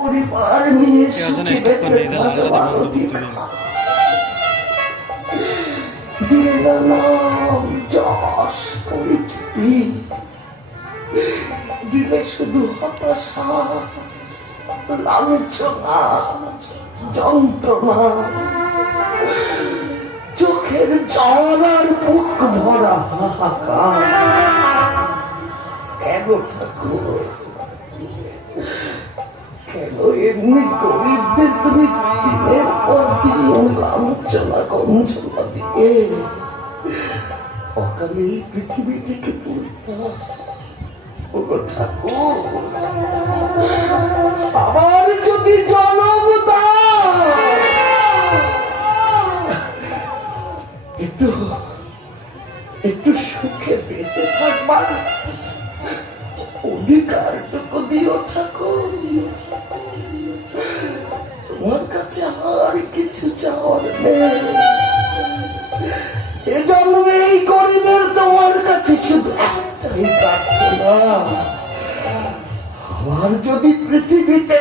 পরিবার নিয়ে সুখে বেঁচে থাকবার অধিকার দিয়ে না নাম যশ পরিচিতি, দিলে শুধু হতাশা লাঞ্ছনা যন্ত্রণা, চোখের জল আর বুক ভরা হাহাকার। কেন ঠাকুর, কেন এমনি গরিবদের তুমি দিনের পর দিন লাঞ্ছনা গঞ্জনা দিয়ে অকালে পৃথিবী থেকে তুলতা? ওগো ঠাকুর, আবার যদি জনম দাও, একটু একটু সুখে বেঁচে থাকবার অধিকারটুকু দিও ঠাকুর। তোমার কাছে আর কিছু চাওয়ার নেই। এ জন্মে এই গরিবের তোমার কাছে শুধু একটাই প্রার্থনা, আমার যদি পৃথিবীতে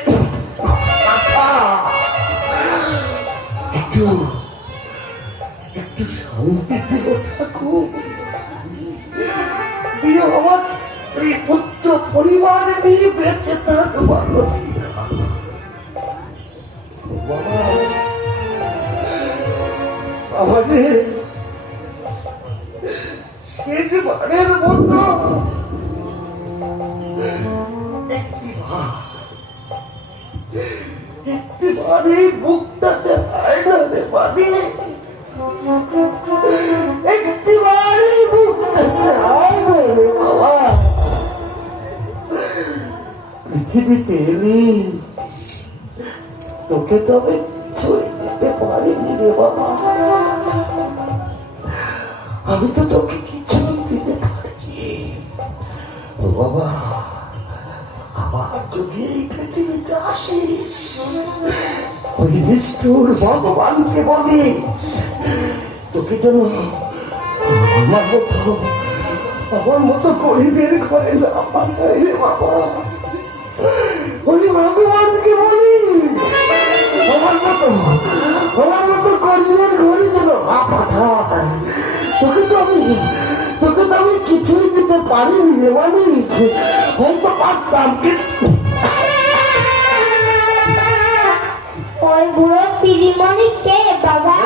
একটু একটু শান্তি দিও ঠাকুর, দিও আমার স্ত্রী পুত্র পরিবার নিয়ে বেঁচে থাকবার অধিকার। আমাদের শেষবারের মতো একটিবার এই বুকটাতে আয়না রে বাড়ি, একটিবার এই বুকটাতে আয়না রে বাবা। পৃথিবীতে এলি তোকে তবে ছুঁয়ে দিতে পারিনি রে বাবা, আমি তো তোকে কিছুই দিতে পারিনি। ও বাবা, আবার যদি এই পৃথিবীতে আসিস, ওই নিষ্ঠুর ভগবানকে বলি তোকে যেন আমার মতো গরিবের ঘরে না পাঠায় রে বাবা। ওই ভগবানকে বলিস আমার মতো গরিবের ঘরে যেন না পাঠায়। তোকে তো আমি কিছুই দিতে পারিনি রে মালিক, হয়তো পারতাম কিন্তু। ওই বুড়ো দিদিমণি কে বাবা?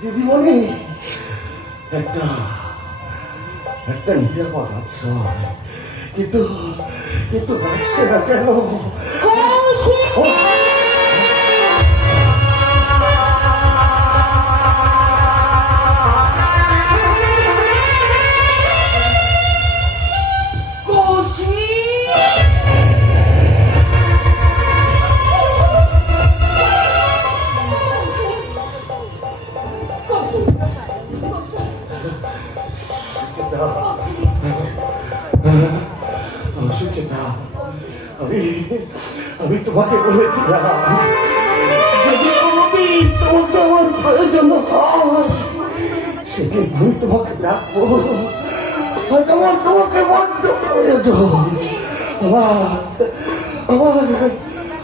দিদিমণি একটা নিরাপদ আশ্রয়, কিন্তু আসছে না কেন? সুচেতা, আমি তোমাকে বলেছিলাম যদি কোনোদিন তোমাকে আমার প্রয়োজন হয় সেদিন আমি তোমাকে ডাকবো। আজ আমার তোমাকে বড্ড প্রয়োজন।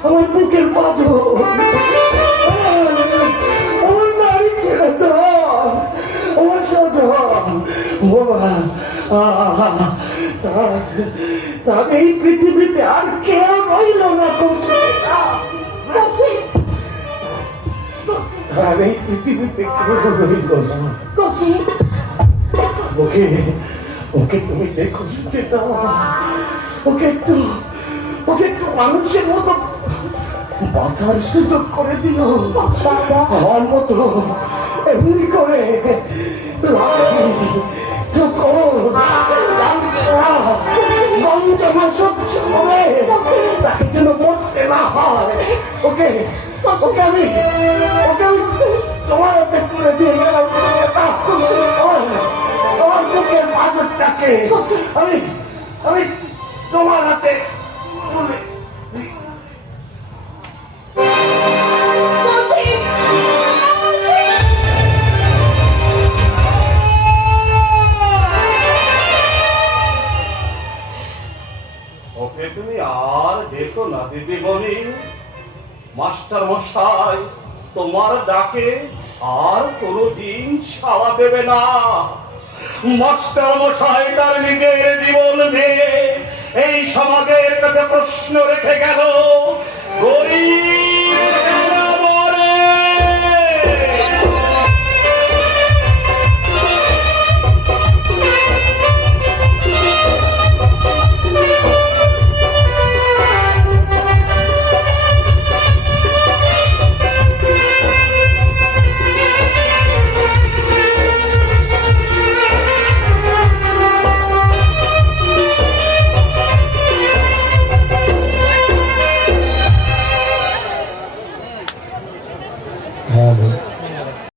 আমার বুকের পাথর, আমার নারী ছেড়ে দাও, আমার সজন বাবা। তার এই পৃথিবীতে আর কেউ রইল না, আর এই পৃথিবীতে কেউ রইল না। ওকে তুমি দেখো সুচেতা, ওকে একটু মানুষের মতো বাঁচার সুযোগ করে দিও। আমার মতো এমনি করে গঞ্জনা সহ্য করে তাকে যেন মরতে না হয়। ওকে আমি তোমার হাতে তুলে দিয়ে গেলাম। আমার বুকের বাজারটাকে আমি তোমার হাতে তুলে ওকে তুমি আর দেখো না দিদিমণি, মাস্টার মশাই তোমার ডাকে আর কোনোদিন সাড়া দেবে না। মাস্টার মশাই তার নিজের জীবন দিয়ে এই সমাজের কাছে প্রশ্ন রেখে গেল, গরিব